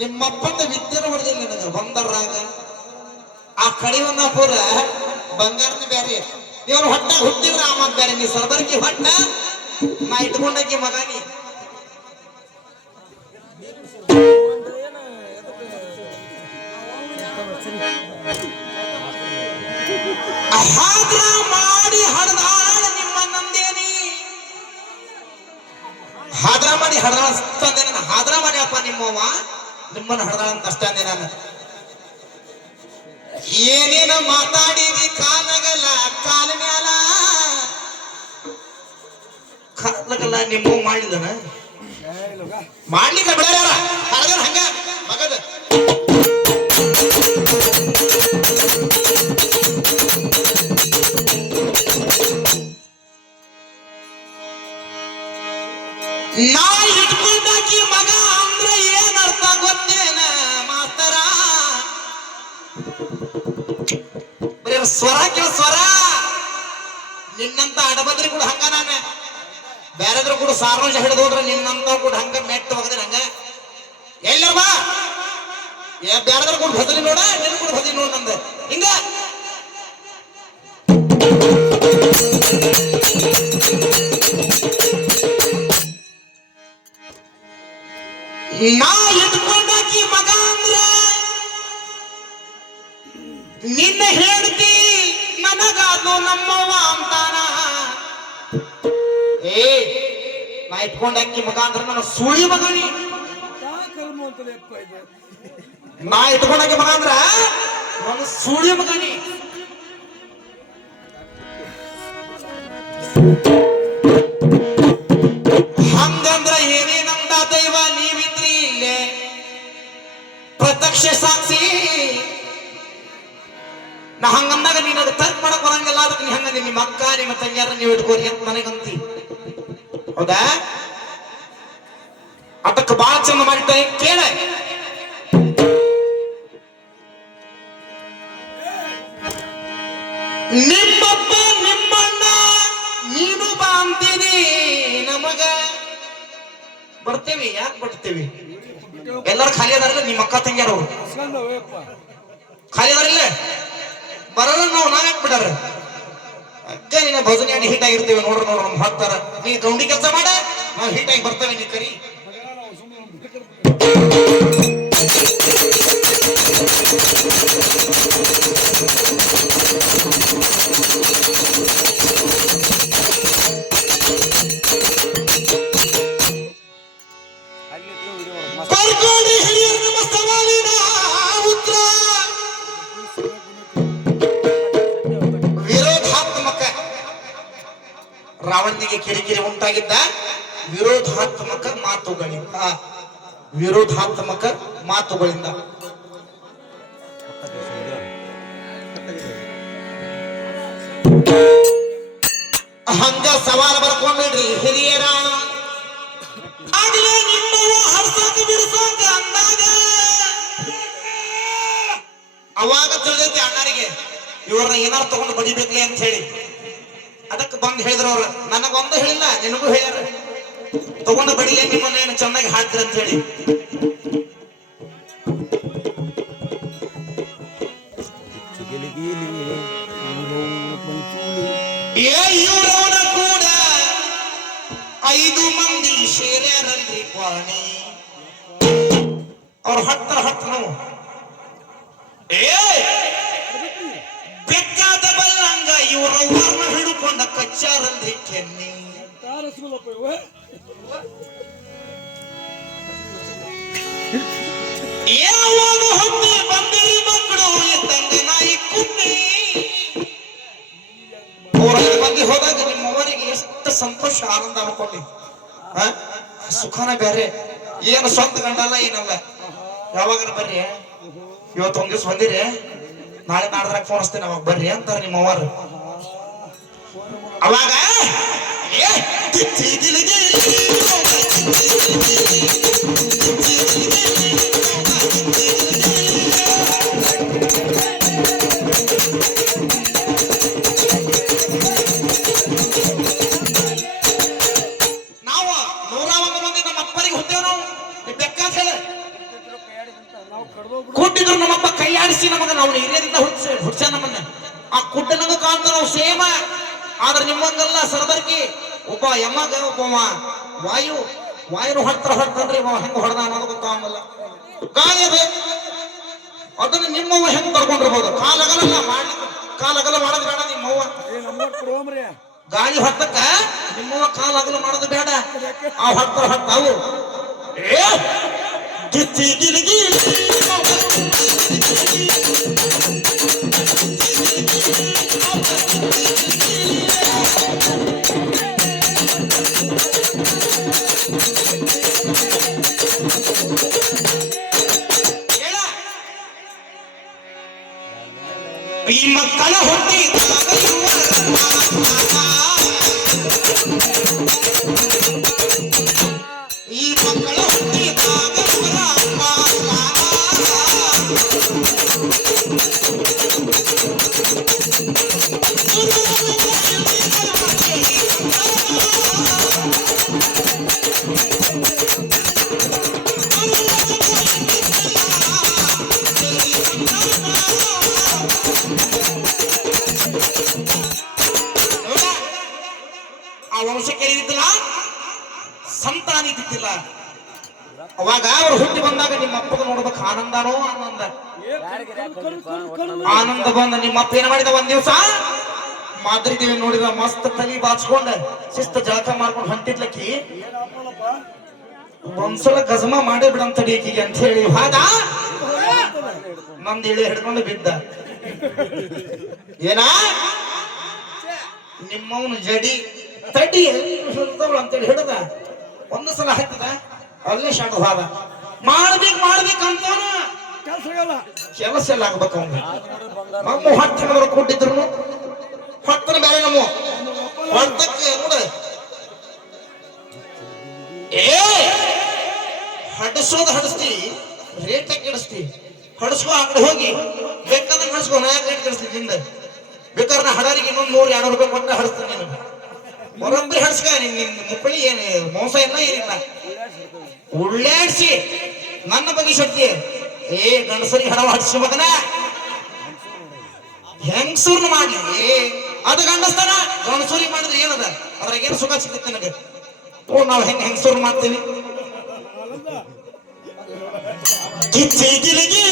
ನಿಮ್ಮಪ್ಪನ ವಿದ್ಯೆನ ಹೊಡೆದಿಲ್ಲ ನನಗೆ ಬಂದರ್ರಾಗ ಆ ಕಡಿವನ್ನ ಪೂರ ಬಂಗಾರನ ಬ್ಯಾರೆ ಇವ್ರ ಹೊಟ್ಟ ಹುಟ್ಟಿದ್ರ ಆ ಮತ್ ಬ್ಯಾರೆ ನೀ ಸರ್ಬರ್ಗಿ ಹೊಟ್ಟ ನಾ ಇಟ್ಕೊಂಡಾಕಿ ಮಗಾನಿ ಹಾದ್ರ ಮಾಡಿ ಹಡ್ದಾಳ ನಿಮ್ಮ ನಂದೇನಿ ಹಾದ್ರ ಮಾಡಿ ಹಡ್ದಾಳ ಅಷ್ಟಂದೆ ನಾನು ಹಾದ್ರ ಮಾಡಿ ಅಪ್ಪ ನಿಮ್ಮವ್ವ ನಿಮ್ಮನ್ನ ಹಡ್ದಾಳ ಅಂತ ಅಷ್ಟ ಅಂದೆ ನಾನು ಏನೇನ ಮಾತಾಡಿದಿ ಕಾಲಗಲ್ಲ ಕಾಲ ಮ್ಯಾಲ ಕಾಲಗಲ್ಲ ನಿಮ್ಮವ್ ಮಾಡ್ಲಿಲ್ಲನ ಮಾಡ್ಲಿಕ್ಕೆ ಬಿಡಾರ ಹಳಗರ ಹಂಗ ಮಗದ ನಾ ಇಟ್ಕೊಂಡಾಕಿ ಮಗ ಅಂದ್ರ ಏನ್ ಅರ್ಥ ಗೊತ್ತೇನ ಮಾಸ್ತರ ಬರೀ ಸ್ವರ ಕೇಳ ಸ್ವರ ನಿನ್ನಂತ ಅಡಬದ್ರಿ ಕೂಡ ಹಂಗ ನಾನು ಬೇರೆದ್ರು ಕೂಡ ಸಾರ್ವಜ ಹಿಡಿದು ಹೋದ್ರೆ ನಿನ್ನಂತ ಕೂಡ ಹಂಗ ಮೆಟ್ಟು ಹೋಗದ್ರೆ ಹಂಗ ಎಲ್ಲರ ಬಾ ಬೇರೆದ್ರ ಕೂಡ ಭಜನೆ ನೋಡ ನಿನ್ನ ಕೂಡ ಭಜನೆ ನೋಡ ನಂದ ಹಿಂಗ ನಾ ಇಟ್ಕೊಂಡಾಕಿ ಮಗ ಅಂದ್ರ ನಿನ್ನ ಹೇಳ್ತಿ ನನಗಾದ್ಲು ನಮ್ಮವ್ವ ಅಂತಾನ ಏ ನಾ ಇಟ್ಕೊಂಡಾಕಿ ಮಗ ಅಂದ್ರ ನನ್ನ ಸುಳಿ ಮಗನಿ ನಾ ಇಟ್ಕೊಂಡಾಕಿ ಮಗ ಅಂದ್ರ ನನ್ನ ಸುಳಿ ಮಗನಿ ಹಂಗಂದ್ರ ಏನೇನಂದ ದೈವ ನೀವಿದ್ರಿ ಇಲ್ಲೇ ಪ್ರತ್ಯಕ್ಷ ಸಾಕ್ಷಿ ನಾ ಹಂಗಂದಾಗ ನೀನು ಅದು ತರ್ಕ ಮಾಡಕ್ ಬರಂಗಿಲ್ಲ ಅದಕ್ಕೆ ನೀ ಹಂಗಂದಿ ನಿಮ್ಮ ಅಕ್ಕ ನಿಮ್ಮ ತಂಗಿಯಾರ ನೀವು ಇಟ್ಕೋರಿ ಅಂತ ನನಗಂತಿ ಹೌದಾ ಅದಕ್ಕೆ ಬಾಳ ಚಂದ ಮಾಡಿರ್ತಾನೆ ಕೇಳ ನಿಮ್ಮಪ್ಪ ನಿಮ್ಮಣ್ಣ ನೀನು ಬಾ ಅಂತೀನಿ ನಮಗ ಬರ್ತೇವಿ ಯಾಕೆ ಬರ್ತೇವಿ ಎಲ್ಲರೂ ಖಾಲಿ ಅದಾರಲ್ಲ ನಿಮ್ಮ ಅಕ್ಕ ತಂಗಿಯಾರವ್ರು ಖಾಲಿ ಅದಾರಿಲ್ಲ ಬರೋಲ್ಲ ನಾವ್ಯಾಕೆ ಬಿಡಾರ ಅಕ್ಕ ನೀನ ಭಜನೆ ಆಡಿ ಹೀಟ್ ಆಗಿರ್ತೀವಿ ನೋಡ್ರಿ ನೋಡ್ರಿ ನಮ್ ಹಾಕ್ತಾರ ನೀ ಗೌಂಡಿ ಕೆಲಸ ಮಾಡ ನಾವು ಹೀಟ್ ಆಗಿ ಬರ್ತೇವೆ ನೀ ಕರಿ ರಾವಣನಿಗೆ ಕಿರಿಕಿರಿ ಉಂಟಾಗಿದ್ದ ವಿರೋಧಾತ್ಮಕ ಮಾತುಗಳಿಂದ ಹಂಗ ಸವಾಲ ಬರ್ಕೊಂಡ್ಬಿಡ್ರಿ ಹಿರಿಯರ ಆಗ್ಲೇ ನಿಮ್ಮವ್ವ ಹರ್ಸಾಕ ಬಿಡ್ಸಾಕ ಅಂದಾಗ ಅವಾಗ ತಿಳಿದೈತಿ ಅಣ್ಣರಿಗೆ ಇವ್ರನ್ನ ಏನಾರು ತಗೊಂಡು ಬಡಿಬೇಕ್ಲಿ ಅಂತ ಹೇಳಿ ಅದಕ್ಕೆ ಬಂದು ಹೇಳಿದ್ರು ಅವ್ರು ನನಗೊಂದು ಹೇಳಿಲ್ಲ ನಿನಗೂ ಹೇಳ್ಯಾರ ತಗೊಂಡು ಬಡಿಲೆ ನಿಮ್ಮನ್ನ ಏನು ಚೆನ್ನಾಗಿ ಹಾಕ್ತಿರ ಅಂತ ಹೇಳಿ ಇವ್ರವನ ಕೂಡ 5 ಮಂದಿ ಸೇರ್ಯಾರಲ್ರಿ ಪಾಣಿ ಅವ್ರ ಹತ್ತ ನಾವು ಬೆಕ್ಕಾದ ಬಲ್ಲಂಗ ಇವರ ವರ್ಣ ಹಿಡ್ಕೊಂಡ ಕಚ್ಚಾರಲ್ರಿ ಕೆನ್ನಿ ಯಾವಾಗ ಹೊಮ್ಮೆ ಬಂದಿರಿ ಮಕ್ಕಳು ಎದ್ದಂಗ ನಾಯಿ ಕುನ್ನಿ 4-5 ಮಂದಿ ಹೋದಾಗ ನಿಮ್ಮವರಿಗೆ ಎಷ್ಟು ಸಂತೋಷ ಆನಂದ ಅನ್ಕೊಳ್ಳಿ ಸುಖನ ಬೇರೆ ಏನು ಸ್ವಂತ ಗಂಡಲ್ಲ ಏನಲ್ಲ ಯಾವಾಗ ಬರ್ರಿ ಇವತ್ತು ಒಂದ್ ದಿವ್ಸ ಬಂದಿರಿ ನಾಳೆ ನಾಡ್ದಾಗ ಫೋನ್ ಹಚ್ತೇನೆ ಅವಾಗ ಬರ್ರಿ ಅಂತಾರ ನಿಮ್ಮ ಅವ್ವಾರು ಅವಾಗ ನಾವು 101 ಮಂದಿ ನಮ್ಮ ಅಪ್ಪರಿಗೆ ಹೊತ್ತೇವ್ ನಾವು ಬೆಕ್ಕಂತ ಹೇಳಿ ಕೂಟಿದ್ರು ನಮ್ಮಪ್ಪ ಕೈಯಾಡಿಸಿ ನಮಗ ನಾವು ಹಿರಿಯರಿಂದ ಹುಡ್ಸ ನಮ್ಮನ್ನ ಆ ಕುಟ್ಟ ನಮಗ ಕಾಣ್ತ ನಾವು ಸೇಮ ಆದ್ರೆ ನಿಮ್ಮಂಗಲ್ಲ ಸರಬರ್ಕಿ ಒಬ್ಬ ಯಮ್ಮಗ ಒಬ್ಬ ವಾಯುನು ಹೊಡ್ತಾನ್ರಿ ಹೆಂಗ ಹೊಡೆದ ಅನ್ನೋದು ಗೊತ್ತಾಗಲ್ಲ ಗಾಳಿ ಅದ ಅದನ್ನ ನಿಮ್ಮವ್ವ ಹೆಂಗ್ ಕರ್ಕೊಂಡಿರ್ಬೋದು ಕಾಲಗಲ ಮಾಡೋದು ಬೇಡ ನಿಮ್ಮವ್ವ ಗಾಳಿ ಹೊತ್ತಕ್ಕ ನಿಮ್ಮವ್ವ ಕಾಲಗಲ ಮಾಡೋದು ಬೇಡ ಆ ಹೊಡ್ತಾವು ಗಿಚ್ಚಿ ಗಿಲಿಗಿ ಈ ಮಕ್ಕಳ ಈ ಮಕ್ಕಳ ಆ ವಂಶಕ್ಕೆ ಏನಿದ್ದಿಲ್ಲ ಸಂತಾನ ಇದ್ದಿದ್ದಿಲ್ಲ ಅವಾಗ ಅವ್ರು ಹುಟ್ಟಿ ಬಂದಾಗ ನಿಮ್ಮ ಅಪ್ಪಗ ನೋಡ್ಬೇಕು ಆನಂದನೋ ಆನಂದ ಬಂದ ನಿಮ್ಮ ಅಪ್ಪ ಏನ್ ಮಾಡಿದ ಒಂದ್ ದಿವಸ ಮಾದ್ರಿ ದೇವಿ ನೋಡಿದ ಮಸ್ತ್ ತಲಿ ಬಾಚ್ಕೊಂಡ ಶಿಸ್ತ ಜಳಕ ಮಾಡ್ಕೊಂಡು ಹೊಂಟಿದ್ಲಕ್ಕಿ ಒಂದ್ಸಲ ಗಜಮ ಮಾಡೇ ಬಿಡಂತಡಿ ಈಕಿಗೆ ಅಂತ ಹೇಳಿ ಹಾದ ನಂದು ಇಳಿ ಹಿಡ್ಕೊಂಡು ಬಿದ್ದ ಏನ ನಿಮ್ಮವನು ಜಡಿ ತಡಿ ಅಂತೇಳಿ ಹಿಡ್ದ ಒಂದು ಸಲ ಹತ್ತದ ಅಲ್ಲೇ ಶಾಂತ ಹೋದ ಮಾಡ್ಬೇಕಂತ ಕೆಲಸ ಎಲ್ಲ ಆಗ್ಬೇಕು ಅವ್ನು ನಮ್ಮ ಹೊಟ್ಟೆ ಕೊಟ್ಟಿದ್ರು ಹೊಟ್ಟನ ಬೇರೆ ನಮ್ಮ ಹೊಟ್ಟಕ್ಕೆ ನೋಡ ಹಡಿಸ್ತಿ ರೇಟ್ ಹಾಕಿ ಹಿಡಿಸ್ತಿ ಹಡಿಸ್ಕೊ ಆ ಕಡೆ ಹೋಗಿ ಬೇಕಾದ್ರೆ ಹಡಿಸ್ಕೊ ನಾ ರೇಟ್ ಕಳಿಸ್ತೀನಿ ನಿಂದ ಬೇಕಾದ್ರೆ ನಾ ಹಡರಿಗೆ ಇನ್ನೊಂದು 100-200 ರೂಪಾಯಿ ಕೊಟ್ಟ ಹಡಿಸ್ತೀನಿ ನೀನು ಬರೋಬ್ಬರಿ ಹಡ್ಸ್ಕ ನಿನ್ ಮುಕ್ಕಳಿ ಏನು ಮೋಸ ಇಲ್ಲ ಏನಿಲ್ಲ ಉಳ್ಳಾಡ್ಸಿ ನನ್ನ ಬಗ್ಗೆ ಶಕ್ತಿ ಗಂಡಸರಿಗೆ ಹಡವ ಹಡಿಸಿ ಮಗನ ಹೆಂಗಸೂರ್ನ ಮಾಡ್ಲಿ ಅದು ಗಂಡಸ್ತಾನ ಗಂಡಸೂರಿಗೆ ಮಾಡಿದ್ರೆ ಏನದ ಅದ್ರಾಗ ಏನು ಸುಖ ಸಿಗುತ್ತೆ ನನಗೆ ನಾವು ಹೆಂಗಸೂರ್ ಮಾಡ್ತೀವಿ ಗಿಚ್ಚಿ ಗಿಲಿಗಿ